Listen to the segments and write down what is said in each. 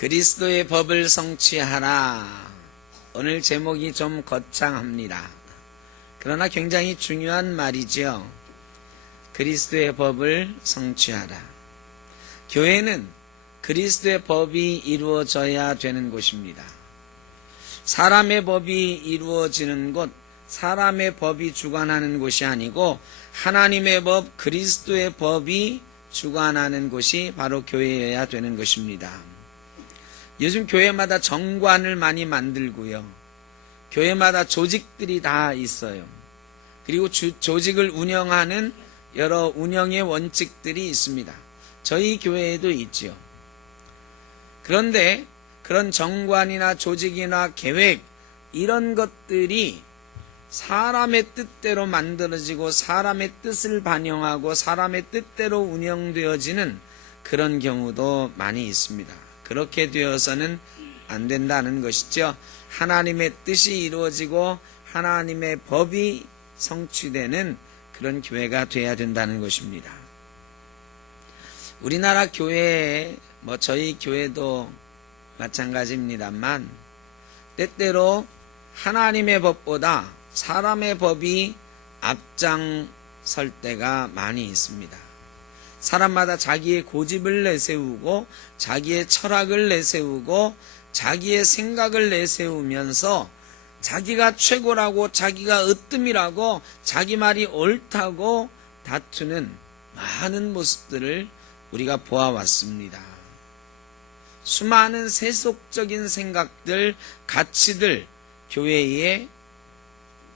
그리스도의 법을 성취하라. 오늘 제목이 좀 거창합니다. 그러나 굉장히 중요한 말이죠. 그리스도의 법을 성취하라. 교회는 그리스도의 법이 이루어져야 되는 곳입니다. 사람의 법이 이루어지는 곳, 사람의 법이 주관하는 곳이 아니고 하나님의 법, 그리스도의 법이 주관하는 곳이 바로 교회여야 되는 것입니다. 요즘 교회마다 정관을 많이 만들고요. 교회마다 조직들이 다 있어요. 그리고 조직을 운영하는 여러 운영의 원칙들이 있습니다. 저희 교회에도 있지요. 그런데 그런 정관이나 조직이나 계획 이런 것들이 사람의 뜻대로 만들어지고 사람의 뜻을 반영하고 사람의 뜻대로 운영되어지는 그런 경우도 많이 있습니다. 그렇게 되어서는 안 된다는 것이죠. 하나님의 뜻이 이루어지고 하나님의 법이 성취되는 그런 교회가 되어야 된다는 것입니다. 우리나라 교회에 저희 교회도 마찬가지입니다만 때때로 하나님의 법보다 사람의 법이 앞장설 때가 많이 있습니다. 사람마다 자기의 고집을 내세우고 자기의 철학을 내세우고 자기의 생각을 내세우면서 자기가 최고라고 자기가 으뜸이라고 자기 말이 옳다고 다투는 많은 모습들을 우리가 보아왔습니다. 수많은 세속적인 생각들, 가치들, 교회에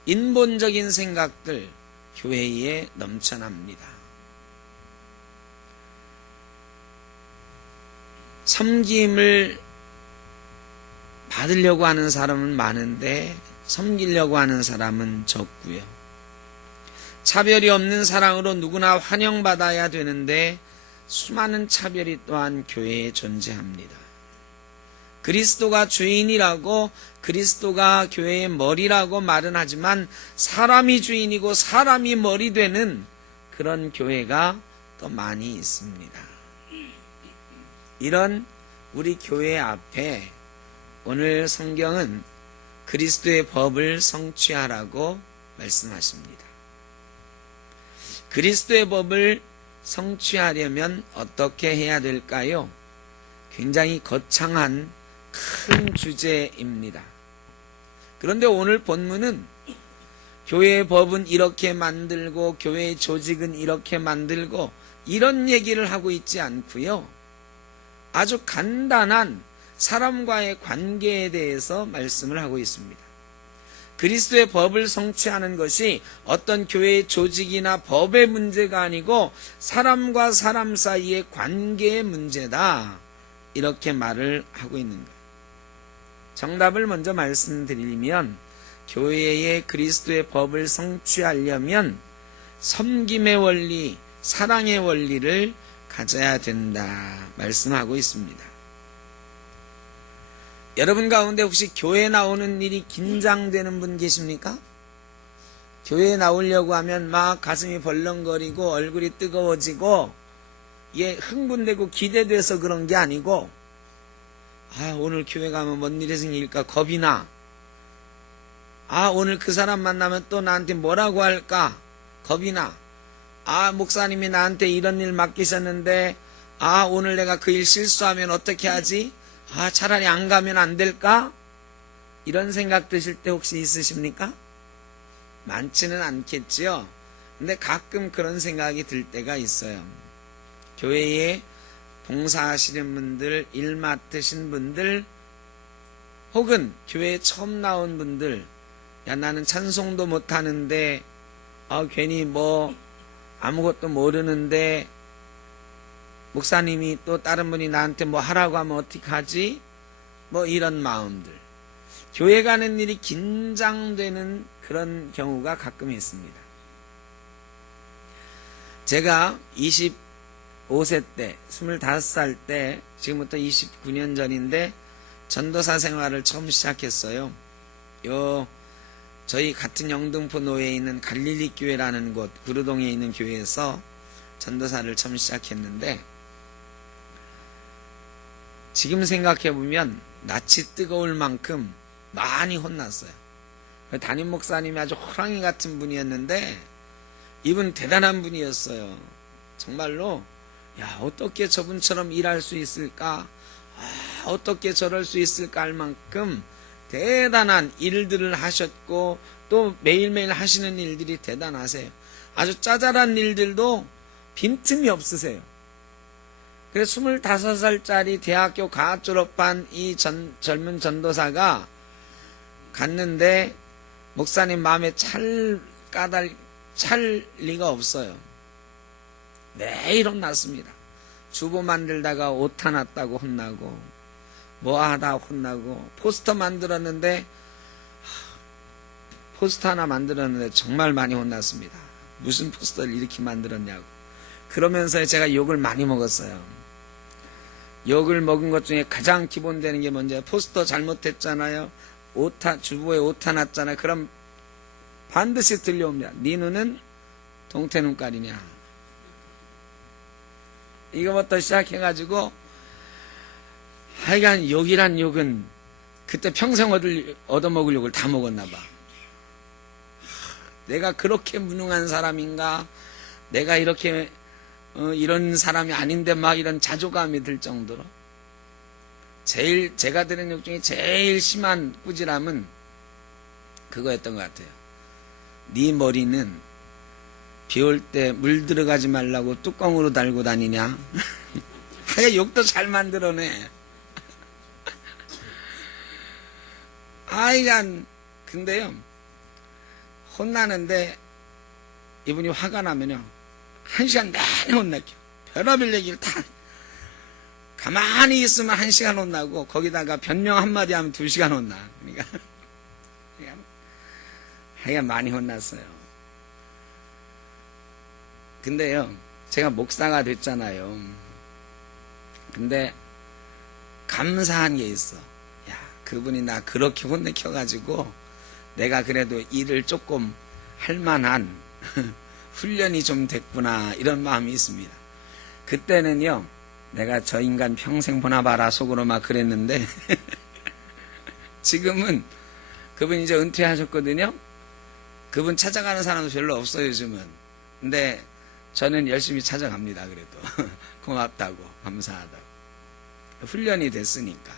인본적인 생각들, 교회에 넘쳐납니다. 섬김을 받으려고 하는 사람은 많은데 섬기려고 하는 사람은 적고요. 차별이 없는 사랑으로 누구나 환영받아야 되는데 수많은 차별이 또한 교회에 존재합니다. 그리스도가 주인이라고 그리스도가 교회의 머리라고 말은 하지만 사람이 주인이고 사람이 머리 되는 그런 교회가 또 많이 있습니다. 이런 우리 교회 앞에 오늘 성경은 그리스도의 법을 성취하라고 말씀하십니다. 그리스도의 법을 성취하려면 어떻게 해야 될까요? 굉장히 거창한 큰 주제입니다. 그런데 오늘 본문은 교회의 법은 이렇게 만들고 교회의 조직은 이렇게 만들고 이런 얘기를 하고 있지 않고요. 아주 간단한 사람과의 관계에 대해서 말씀을 하고 있습니다. 그리스도의 법을 성취하는 것이 어떤 교회의 조직이나 법의 문제가 아니고 사람과 사람 사이의 관계의 문제다. 이렇게 말을 하고 있는 거예요. 정답을 먼저 말씀드리면 교회의 그리스도의 법을 성취하려면 섬김의 원리, 사랑의 원리를 가져야 된다 말씀하고 있습니다. 여러분 가운데 혹시 교회 나오는 일이 긴장되는 분 계십니까? 교회에 나오려고 하면 막 가슴이 벌렁거리고 얼굴이 뜨거워지고 흥분되고 기대돼서 그런 게 아니고 오늘 교회 가면 뭔 일이 생길까 겁이 나. 오늘 그 사람 만나면 또 나한테 뭐라고 할까 겁이 나. 목사님이 나한테 이런 일 맡기셨는데 오늘 내가 그 일 실수하면 어떻게 하지? 차라리 안 가면 안 될까? 이런 생각 드실 때 혹시 있으십니까? 많지는 않겠지요. 근데 가끔 그런 생각이 들 때가 있어요. 교회에 봉사하시는 분들, 일 맡으신 분들, 혹은 교회에 처음 나온 분들, 나는 찬송도 못하는데 괜히 아무것도 모르는데 목사님이 또 다른 분이 나한테 하라고 하면 어떡하지? 이런 마음들. 교회 가는 일이 긴장되는 그런 경우가 가끔 있습니다. 제가 25세 때, 25살 때, 지금부터 29년 전인데 전도사 생활을 처음 시작했어요. 저희 같은 영등포 노예에 있는 갈릴리 교회라는 곳, 구루동에 있는 교회에서 전도사를 처음 시작했는데 지금 생각해보면 낯이 뜨거울 만큼 많이 혼났어요. 담임 목사님이 아주 호랑이 같은 분이었는데 이분 대단한 분이었어요. 정말로 야, 어떻게 저분처럼 일할 수 있을까? 어떻게 저럴 수 있을까 할 만큼 대단한 일들을 하셨고 또 매일매일 하시는 일들이 대단하세요. 아주 짜잘한 일들도 빈틈이 없으세요. 그래서 25살짜리 대학교 과학 졸업한 이 젊은 전도사가 갔는데 목사님 마음에 찰 리가 없어요. 매일 혼났습니다. 주보 만들다가 오타 났다고 혼나고 뭐하다 혼나고 포스터 만들었는데 정말 많이 혼났습니다. 무슨 포스터를 이렇게 만들었냐고. 그러면서 제가 욕을 많이 먹었어요. 욕을 먹은 것 중에 가장 기본되는 게 뭔지 포스터 잘못했잖아요. 주보에 오타 났잖아요. 그럼 반드시 들려옵니다. 네 눈은 동태 눈깔이냐. 이거부터 시작해가지고 하여간 욕이란 욕은 그때 평생 얻어먹을 욕을 다 먹었나 봐. 내가 그렇게 무능한 사람인가? 내가 이렇게 이런 사람이 아닌데 막 이런 자조감이 들 정도로 제가 들은 욕 중에 제일 심한 꾸지람은 그거였던 것 같아요. 네 머리는 비 올 때 물 들어가지 말라고 뚜껑으로 달고 다니냐? 하여 욕도 잘 만들어내. 하여간 근데요 혼나는데 이분이 화가 나면요 1시간 내내 혼나죠. 별의별 얘기를 다 가만히 있으면 1시간 혼나고 거기다가 변명 한마디 하면 2시간 혼나. 그러니까 하여간 많이 혼났어요. 근데요 제가 목사가 됐잖아요. 근데 감사한 게 있어. 야, 그분이 나 그렇게 혼내켜가지고 내가 그래도 일을 조금 할 만한 훈련이 좀 됐구나 이런 마음이 있습니다. 그때는요 내가 저 인간 평생 보나봐라 속으로 막 그랬는데 지금은 그분 이제 은퇴하셨거든요. 그분 찾아가는 사람도 별로 없어요 요즘은. 근데 저는 열심히 찾아갑니다. 그래도 고맙다고 감사하다고. 훈련이 됐으니까.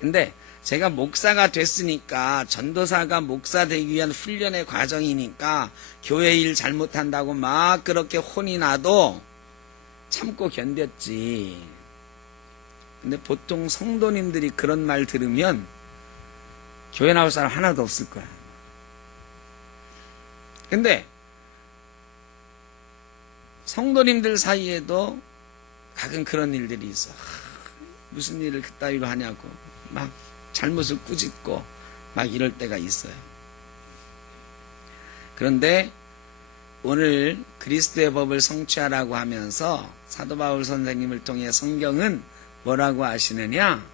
근데 제가 목사가 됐으니까 전도사가 목사 되기 위한 훈련의 과정이니까 교회 일 잘못한다고 막 그렇게 혼이 나도 참고 견뎠지. 근데 보통 성도님들이 그런 말 들으면 교회 나올 사람 하나도 없을 거야. 근데 성도님들 사이에도 가끔 그런 일들이 있어. 무슨 일을 그따위로 하냐고 막 잘못을 꾸짖고 막 이럴 때가 있어요. 그런데 오늘 그리스도의 법을 성취하라고 하면서 사도 바울 선생님을 통해 성경은 뭐라고 하시느냐?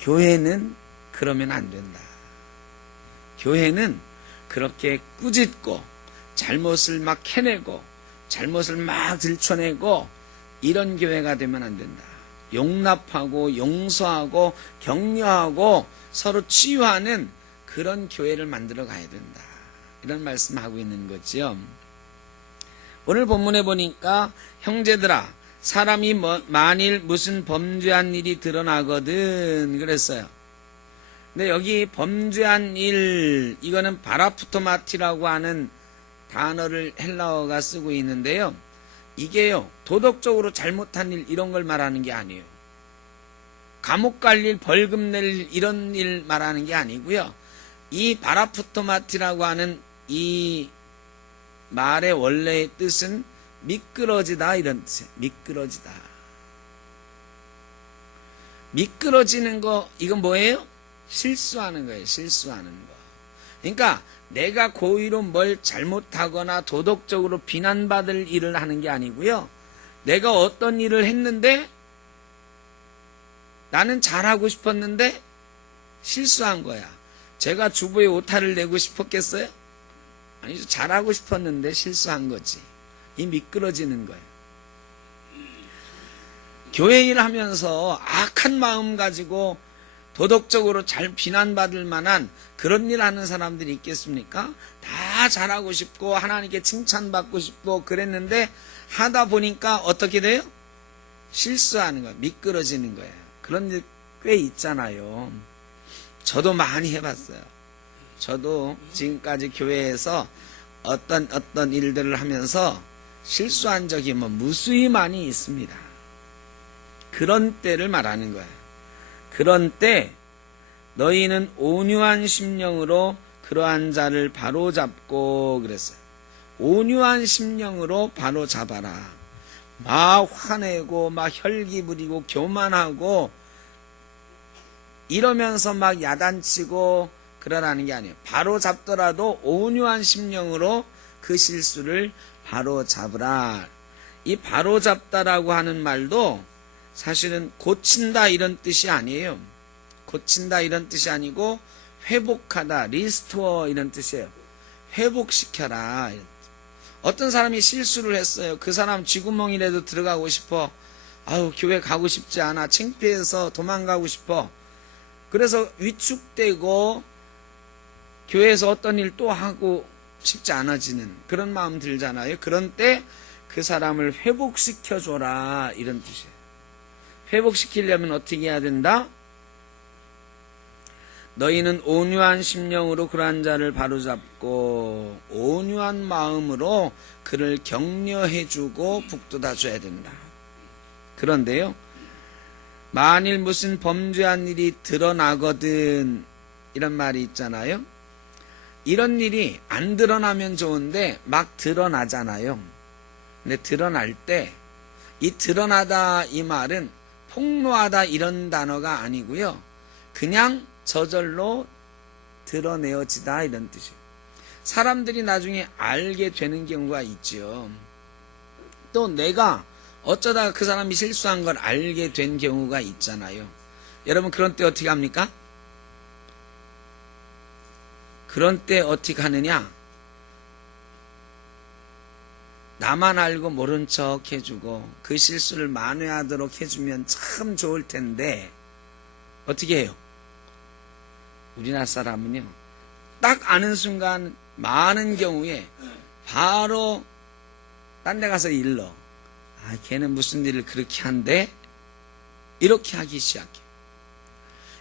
교회는 그러면 안 된다. 교회는 그렇게 꾸짖고 잘못을 막 캐내고 잘못을 막 들춰내고 이런 교회가 되면 안 된다. 용납하고 용서하고 격려하고 서로 치유하는 그런 교회를 만들어 가야 된다. 이런 말씀하고 있는 거지요. 오늘 본문에 보니까 형제들아 사람이 만일 무슨 범죄한 일이 드러나거든 그랬어요. 근데 여기 범죄한 일 이거는 바라푸토마티라고 하는 단어를 헬라어가 쓰고 있는데요. 이게요 도덕적으로 잘못한 일 이런 걸 말하는 게 아니에요. 감옥 갈 일, 벌금 낼 일 이런 일 말하는 게 아니고요. 이 바라푸토마티라고 하는 이 말의 원래의 뜻은 미끄러지다 이런 뜻이에요. 미끄러지다. 미끄러지는 거 이건 뭐예요? 실수하는 거예요. 실수하는 거. 그러니까 내가 고의로 뭘 잘못하거나 도덕적으로 비난받을 일을 하는 게 아니고요. 내가 어떤 일을 했는데 나는 잘하고 싶었는데 실수한 거야. 제가 주부의 오타를 내고 싶었겠어요? 아니죠. 잘하고 싶었는데 실수한 거지. 이 미끄러지는 거예요. 교회 일 하면서 악한 마음 가지고 도덕적으로 잘 비난받을 만한 그런 일 하는 사람들이 있겠습니까? 다 잘하고 싶고 하나님께 칭찬받고 싶고 그랬는데 하다 보니까 어떻게 돼요? 실수하는 거예요. 미끄러지는 거예요. 그런 일 꽤 있잖아요. 저도 많이 해봤어요. 저도 지금까지 교회에서 어떤 일들을 하면서 실수한 적이 무수히 많이 있습니다. 그런 때를 말하는 거예요. 그런 때 너희는 온유한 심령으로 그러한 자를 바로잡고 그랬어요. 온유한 심령으로 바로잡아라. 막 화내고 막 혈기 부리고 교만하고 이러면서 막 야단치고 그러라는 게 아니에요. 바로잡더라도 온유한 심령으로 그 실수를 바로잡으라. 이 바로잡다라고 하는 말도 사실은 고친다 이런 뜻이 아니에요. 고친다 이런 뜻이 아니고 회복하다, 리스토어 이런 뜻이에요. 회복시켜라. 어떤 사람이 실수를 했어요. 그 사람 쥐구멍이라도 들어가고 싶어. 아우 교회 가고 싶지 않아. 창피해서 도망가고 싶어. 그래서 위축되고 교회에서 어떤 일 또 하고 싶지 않아지는 그런 마음 들잖아요. 그런 때 그 사람을 회복시켜줘라 이런 뜻이에요. 회복시키려면 어떻게 해야 된다? 너희는 온유한 심령으로 그러한 자를 바로잡고 온유한 마음으로 그를 격려해주고 북돋아줘야 된다. 그런데요, 만일 무슨 범죄한 일이 드러나거든 이런 말이 있잖아요. 이런 일이 안 드러나면 좋은데 막 드러나잖아요. 근데 드러날 때 이 드러나다 이 말은 폭로하다 이런 단어가 아니고요. 그냥 저절로 드러내어지다 이런 뜻이에요. 사람들이 나중에 알게 되는 경우가 있죠. 또 내가 어쩌다가 그 사람이 실수한 걸 알게 된 경우가 있잖아요. 여러분 그런 때 어떻게 합니까? 그런 때 어떻게 하느냐? 나만 알고 모른 척 해주고 그 실수를 만회하도록 해주면 참 좋을 텐데 어떻게 해요? 우리나라 사람은요, 딱 아는 순간 많은 경우에 바로 딴 데 가서 일러. 아, 걔는 무슨 일을 그렇게 한대? 이렇게 하기 시작해요.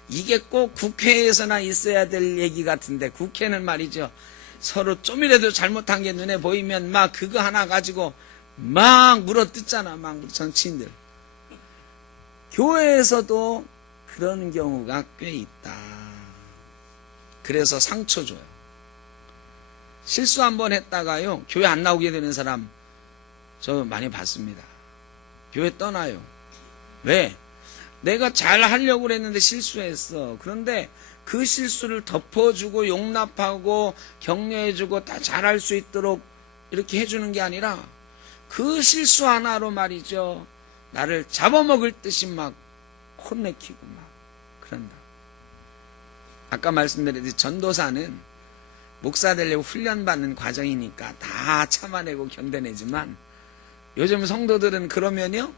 이게 꼭 국회에서나 있어야 될 얘기 같은데 국회는 말이죠. 서로 좀이라도 잘못한 게 눈에 보이면 막 그거 하나 가지고 막 물어뜯잖아. 막 정치인들. 교회에서도 그런 경우가 꽤 있다. 그래서 상처 줘요. 실수 한번 했다가요, 교회 안 나오게 되는 사람 저 많이 봤습니다. 교회 떠나요. 왜? 내가 잘 하려고 그랬는데 실수했어. 그런데 그 실수를 덮어주고 용납하고 격려해주고 다 잘할 수 있도록 이렇게 해주는 게 아니라 그 실수 하나로 말이죠, 나를 잡아먹을 듯이 막 혼내키고 막 그런다. 아까 말씀드렸듯이 전도사는 목사 되려고 훈련받는 과정이니까 다 참아내고 견뎌내지만 요즘 성도들은 그러면요,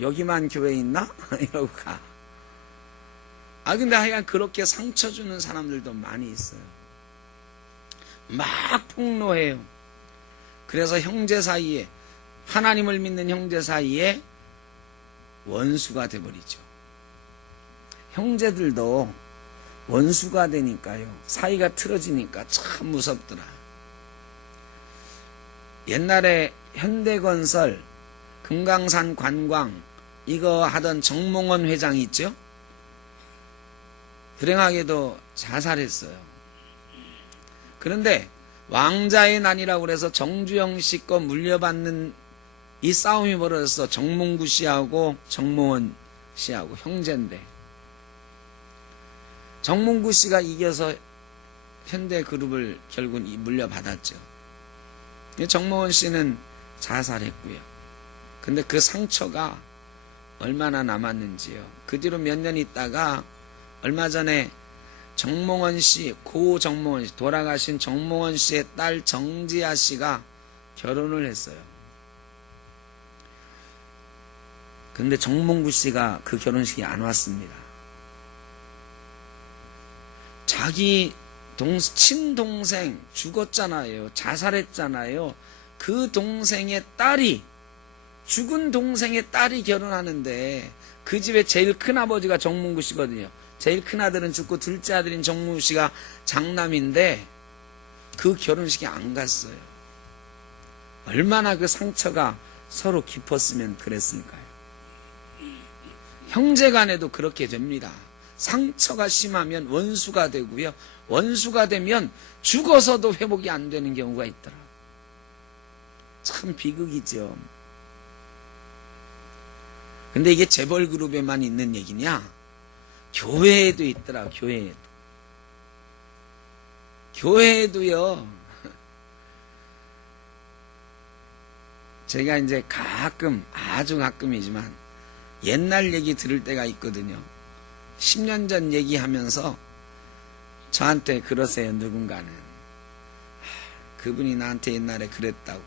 여기만 교회 있나? 이러고 가. 근데 하여간 그렇게 상처 주는 사람들도 많이 있어요. 막 폭로해요. 그래서 형제 사이에, 하나님을 믿는 형제 사이에 원수가 돼버리죠. 형제들도 원수가 되니까요, 사이가 틀어지니까 참 무섭더라. 옛날에 현대건설 금강산 관광 이거 하던 정몽원 회장이 있죠. 불행하게도 자살했어요. 그런데 왕자의 난이라고 그래서 정주영 씨 거 물려받는 이 싸움이 벌어졌어. 정몽구 씨하고 정몽원 씨하고 형제인데 정몽구 씨가 이겨서 현대그룹을 결국 물려받았죠. 정몽원 씨는 자살했고요. 근데 그 상처가 얼마나 남았는지요. 그 뒤로 몇 년 있다가 얼마 전에 정몽원 씨, 고 정몽원 씨, 돌아가신 정몽원 씨의 딸 정지아 씨가 결혼을 했어요. 근데 정몽구 씨가 그 결혼식에 안 왔습니다. 자기 친동생 죽었잖아요. 자살했잖아요. 그 동생의 딸이, 죽은 동생의 딸이 결혼하는데, 그 집에 제일 큰 아버지가 정몽구 씨거든요. 제일 큰 아들은 죽고 둘째 아들인 정몽구 씨가 장남인데 그 결혼식에 안 갔어요. 얼마나 그 상처가 서로 깊었으면 그랬을까요? 형제간에도 그렇게 됩니다. 상처가 심하면 원수가 되고요. 원수가 되면 죽어서도 회복이 안 되는 경우가 있더라. 참 비극이죠. 근데 이게 재벌 그룹에만 있는 얘기냐? 교회에도 있더라. 교회에도요. 제가 이제 가끔, 아주 가끔이지만 옛날 얘기 들을 때가 있거든요. 10년 전 얘기하면서 저한테 그러세요. 누군가는 그분이 나한테 옛날에 그랬다고.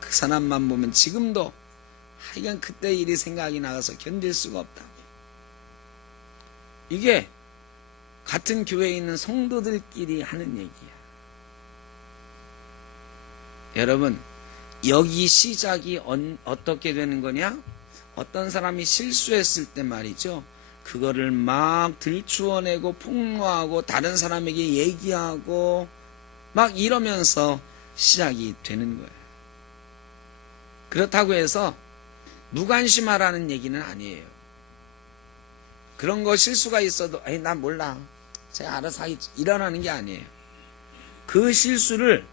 그 사람만 보면 지금도 하여간 그때 일이 생각이 나서 견딜 수가 없다고. 이게 같은 교회에 있는 성도들끼리 하는 얘기야. 여러분, 여기 시작이 어떻게 되는 거냐? 어떤 사람이 실수했을 때 말이죠. 그거를 막 들추어내고 폭로하고 다른 사람에게 얘기하고 막 이러면서 시작이 되는 거예요. 그렇다고 해서 무관심하라는 얘기는 아니에요. 그런 거 실수가 있어도 에이 난 몰라. 제가 알아서 하겠지. 일어나는 게 아니에요. 그 실수를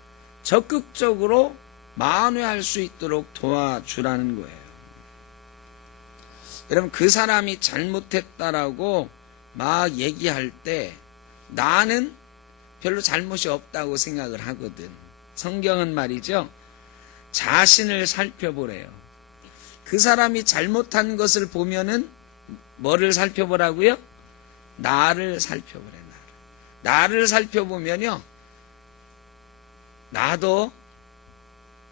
적극적으로 만회할 수 있도록 도와주라는 거예요. 여러분, 그 사람이 잘못했다라고 막 얘기할 때 나는 별로 잘못이 없다고 생각을 하거든. 성경은 말이죠. 자신을 살펴보래요. 그 사람이 잘못한 것을 보면은 뭐를 살펴보라고요? 나를 살펴보래. 나를 살펴보면요. 나도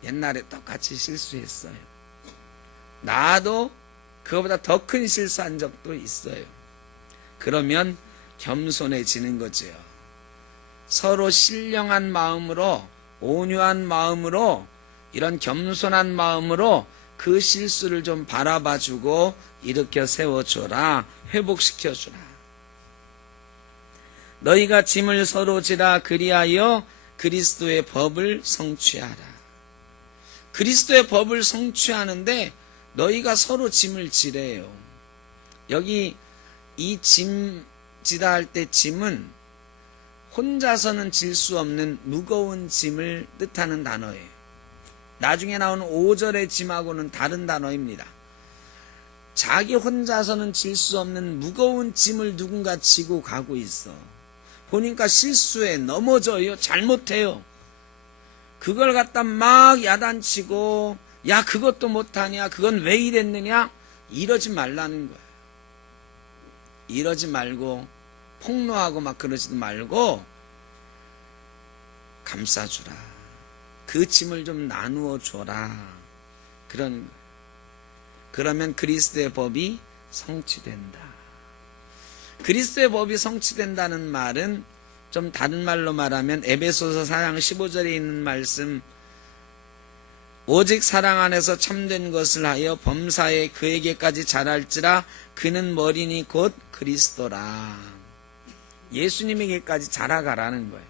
옛날에 똑같이 실수했어요. 나도 그거보다 더 큰 실수한 적도 있어요. 그러면 겸손해지는 거죠. 서로 신령한 마음으로, 온유한 마음으로, 이런 겸손한 마음으로 그 실수를 좀 바라봐주고 일으켜 세워줘라. 회복시켜주라. 너희가 짐을 서로 지라. 그리하여 그리스도의 법을 성취하라. 그리스도의 법을 성취하는데 너희가 서로 짐을 지래요. 여기 이 짐 지다 할 때 짐은 혼자서는 질 수 없는 무거운 짐을 뜻하는 단어예요. 나중에 나오는 5절의 짐하고는 다른 단어입니다. 자기 혼자서는 질 수 없는 무거운 짐을 누군가 지고 가고 있어. 보니까 실수해, 넘어져요, 잘못해요. 그걸 갖다 막 야단치고 야 그것도 못하냐, 그건 왜 이랬느냐, 이러지 말라는 거예요. 이러지 말고 폭로하고 막 그러지도 말고 감싸주라. 그 짐을 좀 나누어 줘라. 그런 거예요. 그러면 그리스도의 법이 성취된다. 그리스도의 법이 성취된다는 말은 좀 다른 말로 말하면 에베소서 4장 15절에 있는 말씀, 오직 사랑 안에서 참된 것을 하여 범사에 그에게까지 자랄지라. 그는 머리니 곧 그리스도라. 예수님에게까지 자라가라는 거예요.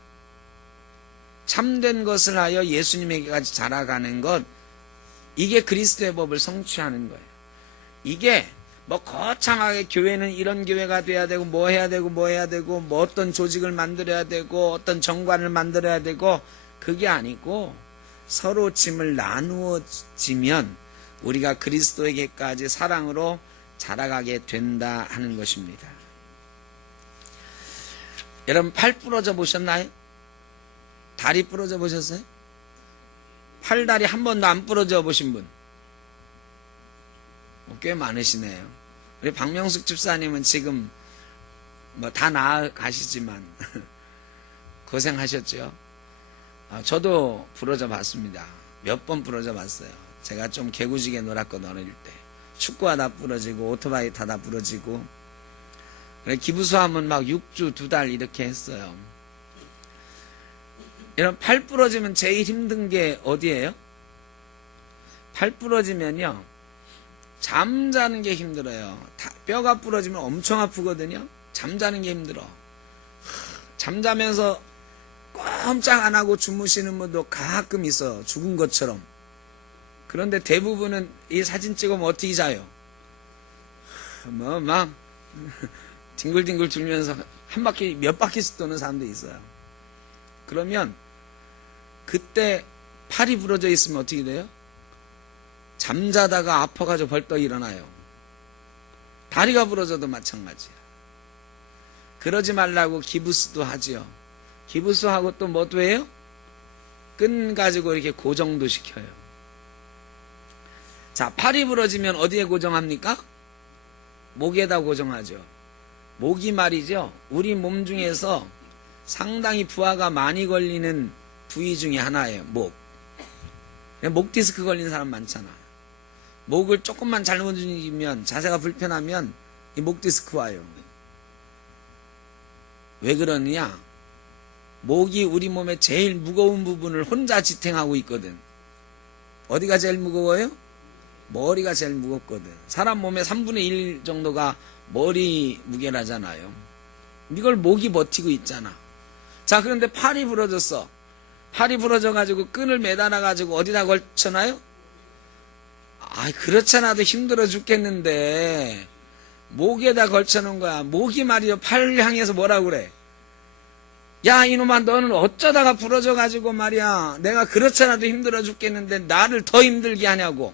참된 것을 하여 예수님에게까지 자라가는 것, 이게 그리스도의 법을 성취하는 거예요. 이게 뭐 거창하게 교회는 이런 교회가 돼야 되고 뭐 해야 되고 뭐 해야 되고 뭐 어떤 조직을 만들어야 되고 어떤 정관을 만들어야 되고, 그게 아니고 서로 짐을 나누어 지면 우리가 그리스도에게까지 사랑으로 자라가게 된다 하는 것입니다. 여러분, 팔 부러져 보셨나요? 다리 부러져 보셨어요? 팔다리 한 번도 안 부러져 보신 분? 꽤 많으시네요. 우리 박명숙 집사님은 지금 뭐 다 나아가시지만 고생하셨죠. 저도 부러져 봤습니다. 몇 번 부러져 봤어요. 제가 좀 개구지게 놀았거든, 어릴 때. 축구하다 부러지고 오토바이 타다 부러지고. 그래, 기부수하면 막 6주 2달 이렇게 했어요. 이런 팔 부러지면 제일 힘든 게 어디예요? 팔 부러지면요, 잠자는 게 힘들어요. 뼈가 부러지면 엄청 아프거든요. 잠자는 게 힘들어. 잠자면서 꼼짝 안 하고 주무시는 분도 가끔 있어. 죽은 것처럼. 그런데 대부분은 이 사진 찍으면 어떻게 자요? 막 뒹굴뒹굴 돌면서 한 바퀴 몇 바퀴씩 도는 사람도 있어요. 그러면 그때 팔이 부러져 있으면 어떻게 돼요? 잠자다가 아파가지고 벌떡 일어나요. 다리가 부러져도 마찬가지야. 그러지 말라고 기부스도 하지요. 기부스하고 또 뭐도 해요? 끈 가지고 이렇게 고정도 시켜요. 자, 팔이 부러지면 어디에 고정합니까? 목에다 고정하죠. 목이 말이죠, 우리 몸 중에서 상당히 부하가 많이 걸리는 부위 중에 하나예요. 목 디스크 걸린 사람 많잖아. 목을 조금만 잘못 움직이면, 자세가 불편하면 이 목 디스크 와요. 왜 그러느냐? 목이 우리 몸의 제일 무거운 부분을 혼자 지탱하고 있거든. 어디가 제일 무거워요? 머리가 제일 무겁거든. 사람 몸의 3분의 1 정도가 머리 무게라잖아요. 이걸 목이 버티고 있잖아. 자, 그런데 팔이 부러졌어. 팔이 부러져가지고 끈을 매달아가지고 어디다 걸쳐놔요? 그렇잖아도 힘들어 죽겠는데 목에다 걸쳐놓은 거야. 목이 말이죠, 팔을 향해서 뭐라고 그래? 야, 이놈아, 너는 어쩌다가 부러져가지고 말이야, 내가 그렇잖아도 힘들어 죽겠는데 나를 더 힘들게 하냐고.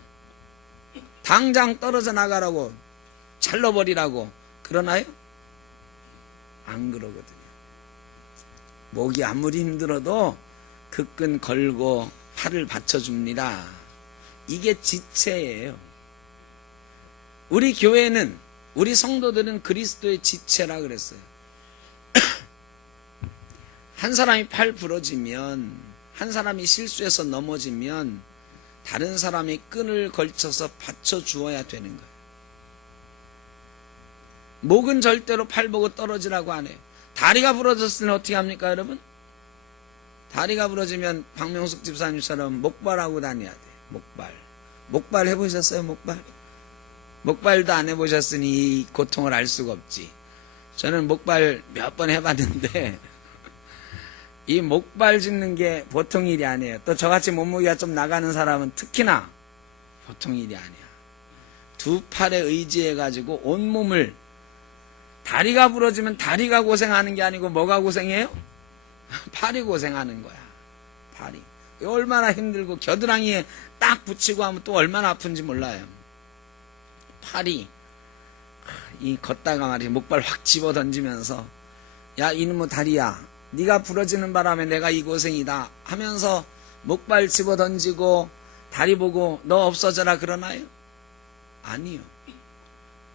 당장 떨어져 나가라고, 잘라버리라고 그러나요? 안 그러거든요. 목이 아무리 힘들어도 그 끈 걸고 팔을 받쳐줍니다. 이게 지체예요. 우리 교회는, 우리 성도들은 그리스도의 지체라 그랬어요. 한 사람이 팔 부러지면, 한 사람이 실수해서 넘어지면 다른 사람이 끈을 걸쳐서 받쳐주어야 되는 거예요. 목은 절대로 팔 보고 떨어지라고 안 해요. 다리가 부러졌으면 어떻게 합니까, 여러분? 다리가 부러지면 박명숙 집사님처럼 목발하고 다녀야 돼. 목발 해보셨어요? 목발도 안 해보셨으니 이 고통을 알 수가 없지. 저는 목발 몇 번 해봤는데 이 목발 짚는 게 보통 일이 아니에요. 또 저같이 몸무게가 좀 나가는 사람은 특히나 보통 일이 아니야. 두 팔에 의지해가지고 온몸을, 다리가 부러지면 다리가 고생하는 게 아니고 뭐가 고생해요? 팔이 고생하는 거야. 팔이. 얼마나 힘들고 겨드랑이에 딱 붙이고 하면 또 얼마나 아픈지 몰라요. 팔이, 이 걷다가 말이야, 목발 확 집어 던지면서, 야, 이놈의 다리야, 네가 부러지는 바람에 내가 이 고생이다 하면서 목발 집어 던지고 다리 보고 너 없어져라 그러나요? 아니요.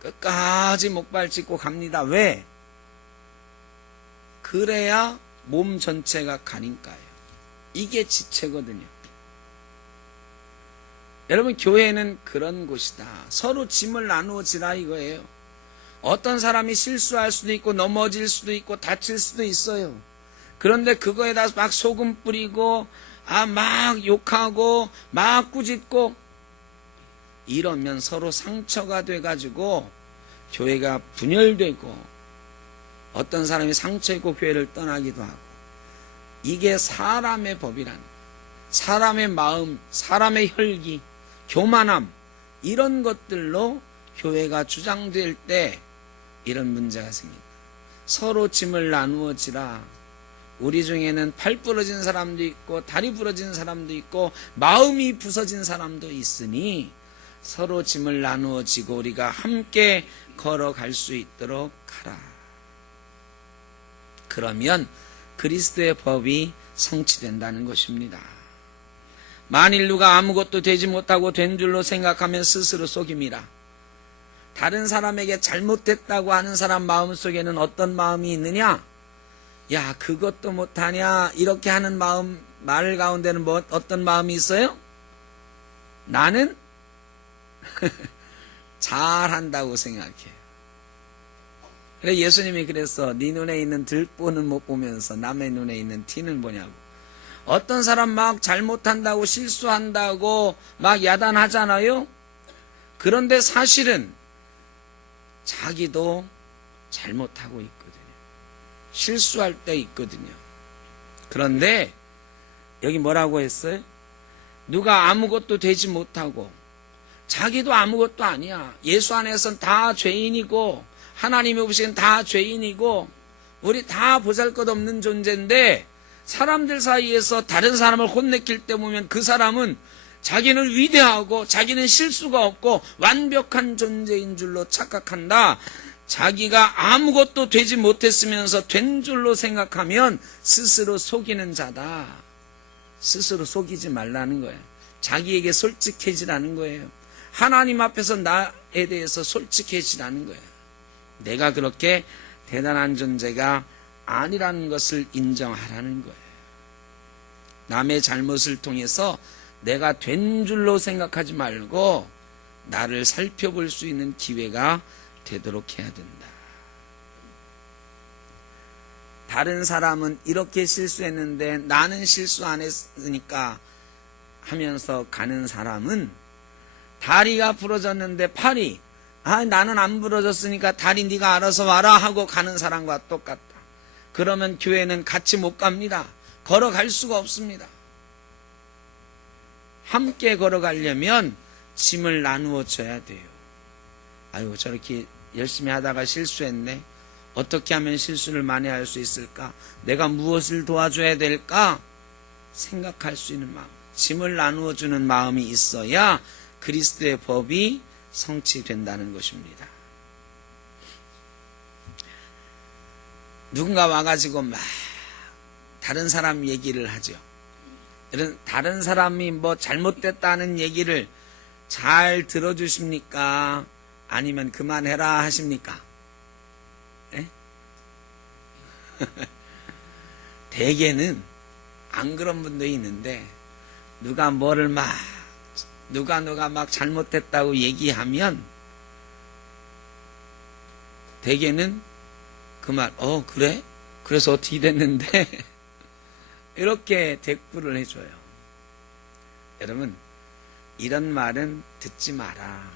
끝까지 목발 짚고 갑니다. 왜? 그래야 몸 전체가 가니까요. 이게 지체거든요. 여러분, 교회는 그런 곳이다. 서로 짐을 나누어 지라 이거예요. 어떤 사람이 실수할 수도 있고 넘어질 수도 있고 다칠 수도 있어요. 그런데 그거에다 막 소금 뿌리고 막 욕하고 막 꾸짖고 이러면 서로 상처가 돼가지고 교회가 분열되고 어떤 사람이 상처 있고 교회를 떠나기도 하고, 이게 사람의 법이라는, 사람의 마음, 사람의 혈기, 교만함, 이런 것들로 교회가 주장될 때 이런 문제가 생깁니다. 서로 짐을 나누어 지라. 우리 중에는 팔 부러진 사람도 있고 다리 부러진 사람도 있고 마음이 부서진 사람도 있으니 서로 짐을 나누어 지고 우리가 함께 걸어갈 수 있도록 하라. 그러면 그리스도의 법이 성취된다는 것입니다. 만일 누가 아무것도 되지 못하고 된 줄로 생각하면 스스로 속임이라. 다른 사람에게 잘못됐다고 하는 사람 마음속에는 어떤 마음이 있느냐? 야, 그것도 못하냐? 이렇게 하는 마음, 말 가운데는 어떤 마음이 있어요? 나는 잘한다고 생각해요. 그래 예수님이 그래서 네 눈에 있는 들보는 못 보면서 남의 눈에 있는 티는 보냐고. 어떤 사람 막 잘못한다고 실수한다고 막 야단하잖아요. 그런데 사실은 자기도 잘못하고 있거든요. 실수할 때 있거든요. 그런데 여기 뭐라고 했어요? 누가 아무것도 되지 못하고 자기도 아무것도 아니야. 예수 안에서는 다 죄인이고 하나님이 보시기엔 다 죄인이고 우리 다 보잘것없는 존재인데 사람들 사이에서 다른 사람을 혼내킬 때 보면 그 사람은 자기는 위대하고 자기는 실수가 없고 완벽한 존재인 줄로 착각한다. 자기가 아무것도 되지 못했으면서 된 줄로 생각하면 스스로 속이는 자다. 스스로 속이지 말라는 거예요. 자기에게 솔직해지라는 거예요. 하나님 앞에서 나에 대해서 솔직해지라는 거예요. 내가 그렇게 대단한 존재가 아니라는 것을 인정하라는 거예요. 남의 잘못을 통해서 내가 된 줄로 생각하지 말고 나를 살펴볼 수 있는 기회가 되도록 해야 된다. 다른 사람은 이렇게 실수했는데 나는 실수 안 했으니까 하면서 가는 사람은 다리가 부러졌는데 팔이 나는 안 부러졌으니까 다리 네가 알아서 와라 하고 가는 사람과 똑같다. 그러면 교회는 같이 못 갑니다. 걸어갈 수가 없습니다. 함께 걸어가려면 짐을 나누어 줘야 돼요. 아유 저렇게 열심히 하다가 실수했네. 어떻게 하면 실수를 만회할 수 있을까? 내가 무엇을 도와줘야 될까? 생각할 수 있는 마음, 짐을 나누어 주는 마음이 있어야 그리스도의 법이 성취된다는 것입니다. 누군가 와가지고 막 다른 사람 얘기를 하죠. 다른 사람이 뭐 잘못됐다는 얘기를 잘 들어주십니까? 아니면 그만해라 하십니까? 네? 대개는 안 그런 분도 있는데 누가 뭐를 막 누가 막 잘못했다고 얘기하면 대개는 그 말 그래? 그래서 어떻게 됐는데? 이렇게 대꾸를 해줘요. 여러분 이런 말은 듣지 마라.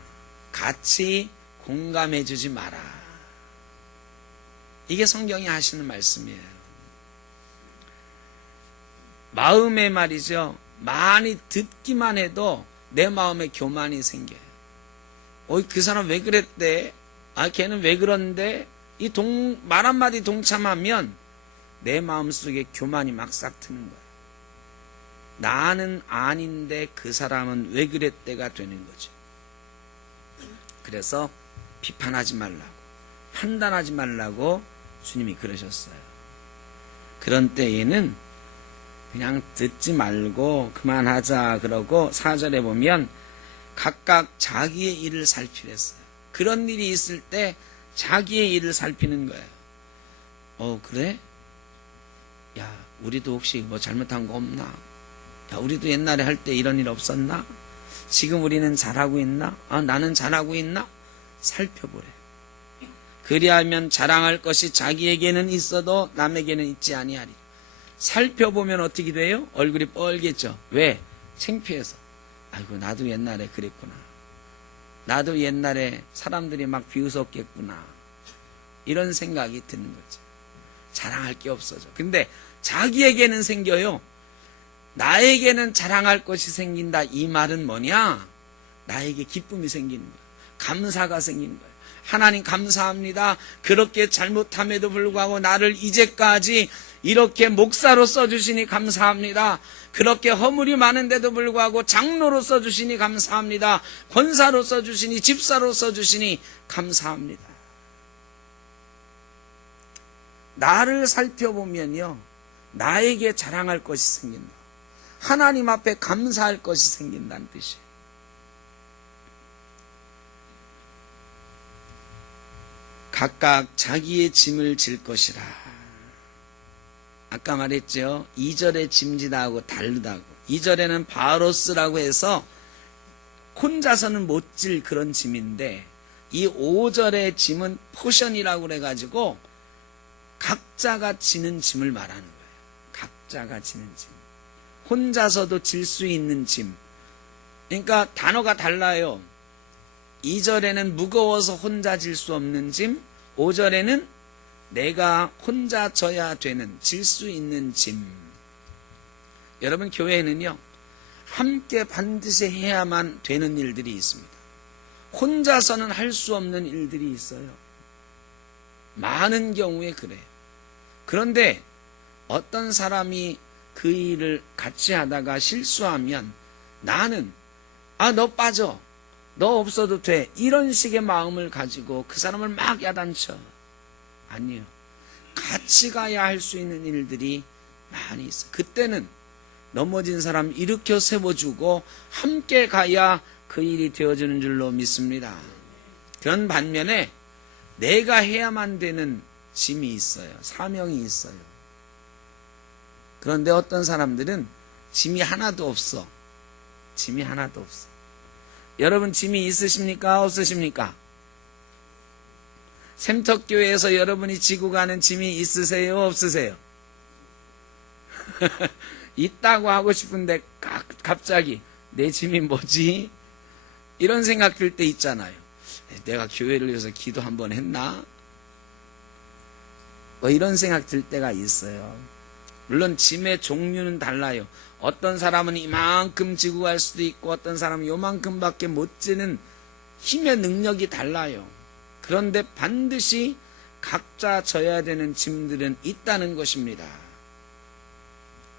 같이 공감해 주지 마라. 이게 성경이 하시는 말씀이에요. 마음에 말이죠. 많이 듣기만 해도 내 마음에 교만이 생겨요. 그 사람 왜 그랬대? 걔는 왜 그런데? 말 한마디 동참하면 내 마음속에 교만이 막 싹 트는 거예요. 나는 아닌데 그 사람은 왜 그랬대가 되는 거죠. 그래서 비판하지 말라고, 판단하지 말라고 주님이 그러셨어요. 그런 때에는 그냥 듣지 말고 그만하자 그러고 4절에 보면 각각 자기의 일을 살피랬어요. 그런 일이 있을 때 자기의 일을 살피는 거예요. 그래? 야, 우리도 혹시 뭐 잘못한 거 없나? 야, 우리도 옛날에 할 때 이런 일 없었나? 지금 우리는 잘하고 있나? 나는 잘하고 있나? 살펴보래. 그리하면 자랑할 것이 자기에게는 있어도 남에게는 있지 아니하리. 살펴보면 어떻게 돼요? 얼굴이 뻘겠죠. 왜? 창피해서. 아이고 나도 옛날에 그랬구나. 나도 옛날에 사람들이 막 비웃었겠구나. 이런 생각이 드는 거죠. 자랑할 게 없어져. 근데 자기에게는 생겨요. 나에게는 자랑할 것이 생긴다. 이 말은 뭐냐? 나에게 기쁨이 생기는 거야. 감사가 생기는 거야. 하나님 감사합니다. 그렇게 잘못함에도 불구하고 나를 이제까지 이렇게 목사로 써주시니 감사합니다. 그렇게 허물이 많은데도 불구하고 장로로 써주시니 감사합니다. 권사로 써주시니 집사로 써주시니 감사합니다. 나를 살펴보면요, 나에게 자랑할 것이 생긴다. 하나님 앞에 감사할 것이 생긴다는 뜻이에요. 각각 자기의 짐을 질 것이라. 아까 말했죠. 2절의 짐지다하고 다르다고. 2절에는 바로스라고 해서 혼자서는 못 질 그런 짐인데 이 5절의 짐은 포션이라고 그래가지고 각자가 지는 짐을 말하는 거예요. 각자가 지는 짐. 혼자서도 질 수 있는 짐. 그러니까 단어가 달라요. 2절에는 무거워서 혼자 질 수 없는 짐, 5절에는 내가 혼자 져야 되는, 질 수 있는 짐. 여러분, 교회에는요, 함께 반드시 해야만 되는 일들이 있습니다. 혼자서는 할 수 없는 일들이 있어요. 많은 경우에 그래요. 그런데 어떤 사람이 그 일을 같이 하다가 실수하면 나는 너 빠져, 너 없어도 돼, 이런 식의 마음을 가지고 그 사람을 막 야단쳐. 아니요. 같이 가야 할 수 있는 일들이 많이 있어요. 그때는 넘어진 사람 일으켜 세워주고 함께 가야 그 일이 되어지는 줄로 믿습니다. 그런 반면에 내가 해야만 되는 짐이 있어요. 사명이 있어요. 그런데 어떤 사람들은 짐이 하나도 없어. 짐이 하나도 없어. 여러분, 짐이 있으십니까? 없으십니까? 샘터교회에서 여러분이 지고 가는 짐이 있으세요? 없으세요? 있다고 하고 싶은데 갑자기 내 짐이 뭐지? 이런 생각 들 때 있잖아요. 내가 교회를 위해서 기도 한번 했나? 이런 생각 들 때가 있어요. 물론 짐의 종류는 달라요. 어떤 사람은 이만큼 지고 갈 수도 있고 어떤 사람은 요만큼밖에 못 지는 힘의 능력이 달라요. 그런데 반드시 각자 져야 되는 짐들은 있다는 것입니다.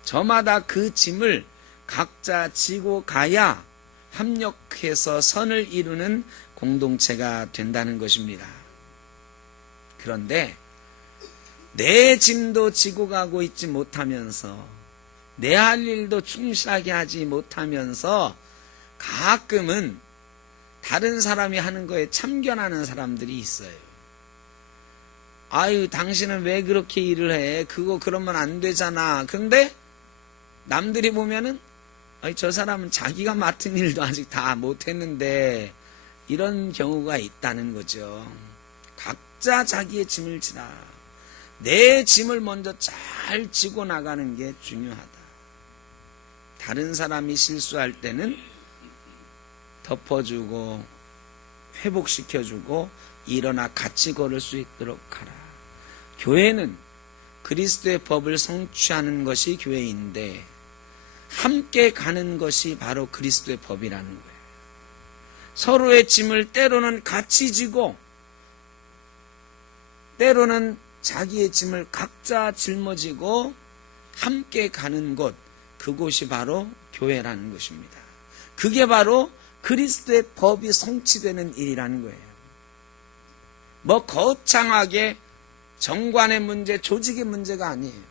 저마다 그 짐을 각자 지고 가야 협력해서 선을 이루는 공동체가 된다는 것입니다. 그런데 내 짐도 지고 가고 있지 못하면서 내 할 일도 충실하게 하지 못하면서 가끔은 다른 사람이 하는 거에 참견하는 사람들이 있어요. 아유, 당신은 왜 그렇게 일을 해? 그거 그러면 안 되잖아. 그런데 남들이 보면은 저 사람은 자기가 맡은 일도 아직 다 못했는데, 이런 경우가 있다는 거죠. 각자 자기의 짐을 지라. 내 짐을 먼저 잘 지고 나가는 게 중요하다. 다른 사람이 실수할 때는 덮어주고 회복시켜주고 일어나 같이 걸을 수 있도록 하라. 교회는 그리스도의 법을 성취하는 것이 교회인데 함께 가는 것이 바로 그리스도의 법이라는 거예요. 서로의 짐을 때로는 같이 지고 때로는 자기의 짐을 각자 짊어지고 함께 가는 곳, 그곳이 바로 교회라는 것입니다. 그게 바로 그리스도의 법이 성취되는 일이라는 거예요. 거창하게 정관의 문제, 조직의 문제가 아니에요.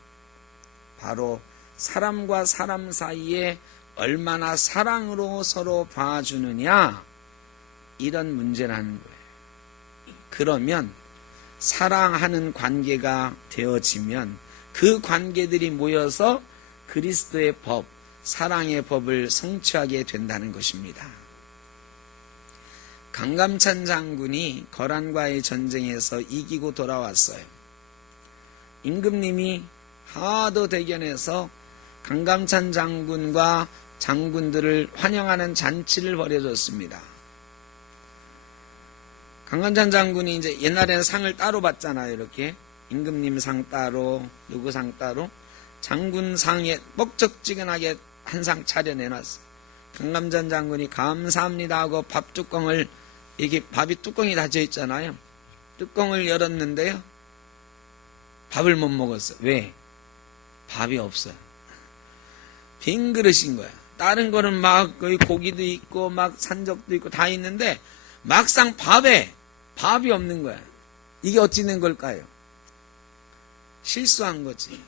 바로 사람과 사람 사이에 얼마나 사랑으로 서로 봐주느냐, 이런 문제라는 거예요. 그러면 사랑하는 관계가 되어지면 그 관계들이 모여서 그리스도의 법, 사랑의 법을 성취하게 된다는 것입니다. 강감찬 장군이 거란과의 전쟁에서 이기고 돌아왔어요. 임금님이 하도 대견해서 강감찬 장군과 장군들을 환영하는 잔치를 벌여줬습니다. 강감찬 장군이 이제 옛날에는 상을 따로 받잖아요. 이렇게 임금님 상 따로, 누구 상 따로, 장군 상에 뻑적지근하게 한 상 차려내놨어요. 강감찬 장군이 감사합니다 하고 밥 뚜껑을, 이게 밥이 뚜껑이 닫혀 있잖아요. 뚜껑을 열었는데요, 밥을 못 먹었어요. 왜? 밥이 없어요. 빈 그릇인 거야. 다른 거는 막 거의 고기도 있고 막 산적도 있고 다 있는데 막상 밥에 밥이 없는 거야. 이게 어찌 된 걸까요? 실수한 거지.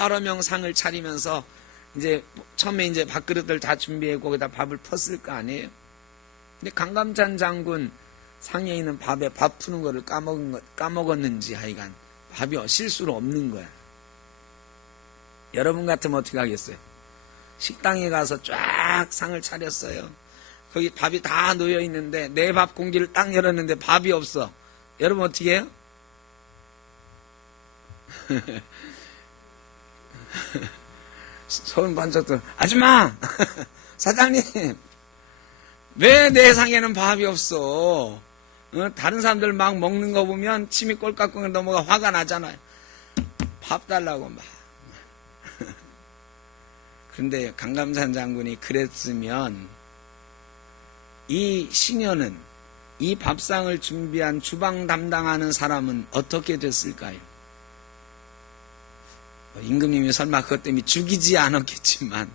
여러 명 상을 차리면서 이제 처음에 이제 밥그릇들 다 준비해 거기다 밥을 펐을 거 아니에요. 근데 강감찬 장군 상에 있는 밥에 밥 푸는 거를 까먹었는지 하여간 밥이 실수로 없는 거야. 여러분 같으면 어떻게 하겠어요? 식당에 가서 쫙 상을 차렸어요. 거기 밥이 다 놓여 있는데 내 밥 공기를 딱 열었는데 밥이 없어. 여러분 어떻게 해요? 손 반짝 들어. 아줌마! 사장님! 왜 내 상에는 밥이 없어? 다른 사람들 막 먹는 거 보면 침이 꼴깍꼴깍 넘어가 화가 나잖아요. 밥 달라고 막. 그런데 강감찬 장군이 그랬으면 이 시녀는, 이 밥상을 준비한 주방 담당하는 사람은 어떻게 됐을까요? 임금님이 설마 그것 때문에 죽이지 않았겠지만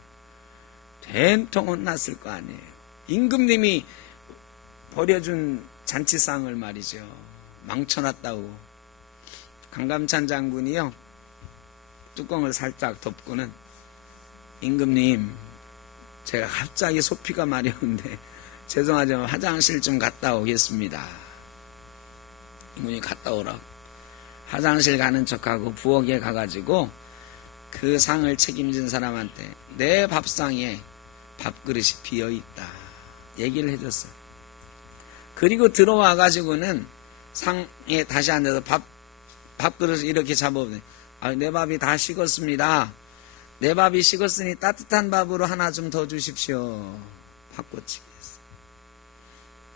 된통 혼났을 거 아니에요. 임금님이 버려준 잔치상을 말이죠, 망쳐놨다고. 강감찬 장군이요, 뚜껑을 살짝 덮고는, 임금님, 제가 갑자기 소피가 마려운데 죄송하지만 화장실 좀 갔다 오겠습니다. 임금님이 갔다 오라고. 화장실 가는 척하고 부엌에 가가지고 그 상을 책임진 사람한테 내 밥상에 밥그릇이 비어있다 얘기를 해줬어요. 그리고 들어와가지고는 상에 다시 앉아서 밥그릇을 이렇게 잡아보네. 내 밥이 다 식었습니다. 내 밥이 식었으니 따뜻한 밥으로 하나 좀 더 주십시오. 바꿔치기 했어요.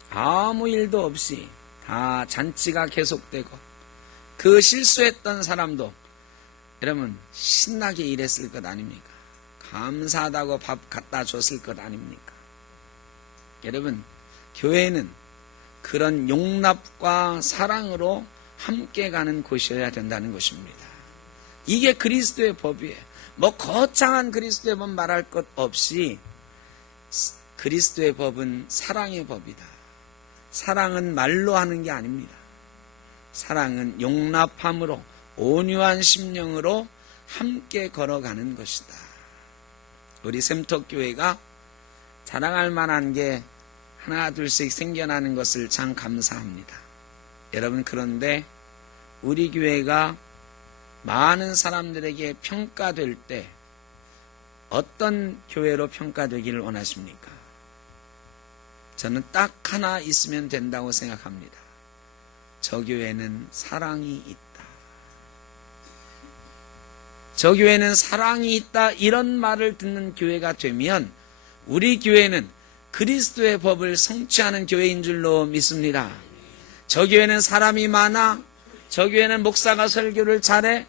아무 일도 없이 다 잔치가 계속되고, 그 실수했던 사람도 여러분 신나게 일했을 것 아닙니까? 감사하다고 밥 갖다 줬을 것 아닙니까? 여러분, 교회는 그런 용납과 사랑으로 함께 가는 곳이어야 된다는 것입니다. 이게 그리스도의 법이에요. 뭐 거창한 그리스도의 법 말할 것 없이 그리스도의 법은 사랑의 법이다. 사랑은 말로 하는 게 아닙니다. 사랑은 용납함으로, 온유한 심령으로 함께 걸어가는 것이다. 우리 샘터교회가 자랑할 만한 게 하나 둘씩 생겨나는 것을 참 감사합니다. 여러분, 그런데 우리 교회가 많은 사람들에게 평가될 때 어떤 교회로 평가되기를 원하십니까? 저는 딱 하나 있으면 된다고 생각합니다. 저 교회는 사랑이 있다. 저 교회는 사랑이 있다. 이런 말을 듣는 교회가 되면 우리 교회는 그리스도의 법을 성취하는 교회인 줄로 믿습니다. 저 교회는 사람이 많아. 저 교회는 목사가 설교를 잘해.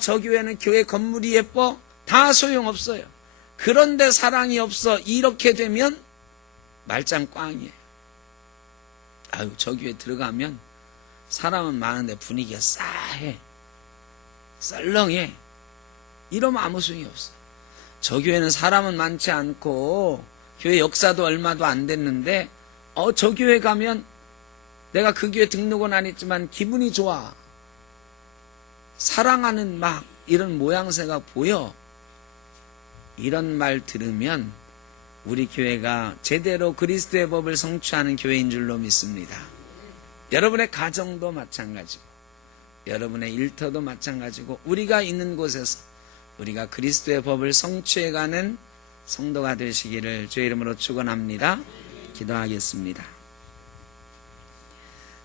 저 교회는 교회 건물이 예뻐. 다 소용없어요. 그런데 사랑이 없어. 이렇게 되면 말짱 꽝이에요. 저 교회 들어가면 사람은 많은데 분위기가 싸해. 썰렁해. 이러면 아무 소용이 없어. 저 교회는 사람은 많지 않고 교회 역사도 얼마도 안 됐는데 저 교회 가면 내가 그 교회 등록은 안 했지만 기분이 좋아. 사랑하는 막 이런 모양새가 보여. 이런 말 들으면 우리 교회가 제대로 그리스도의 법을 성취하는 교회인 줄로 믿습니다. 여러분의 가정도 마찬가지고 여러분의 일터도 마찬가지고 우리가 있는 곳에서 우리가 그리스도의 법을 성취해가는 성도가 되시기를 주의 이름으로 축원합니다. 기도하겠습니다.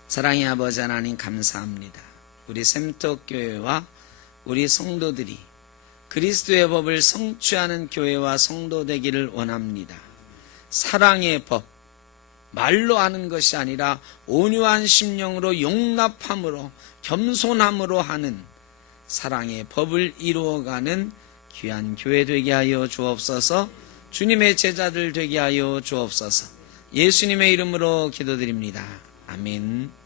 사랑의 아버지 하나님, 감사합니다. 우리 샘터교회와 우리 성도들이 그리스도의 법을 성취하는 교회와 성도 되기를 원합니다. 사랑의 법, 말로 하는 것이 아니라 온유한 심령으로, 용납함으로, 겸손함으로 하는 사랑의 법을 이루어가는 귀한 교회 되게 하여 주옵소서. 주님의 제자들 되게 하여 주옵소서. 예수님의 이름으로 기도드립니다. 아멘.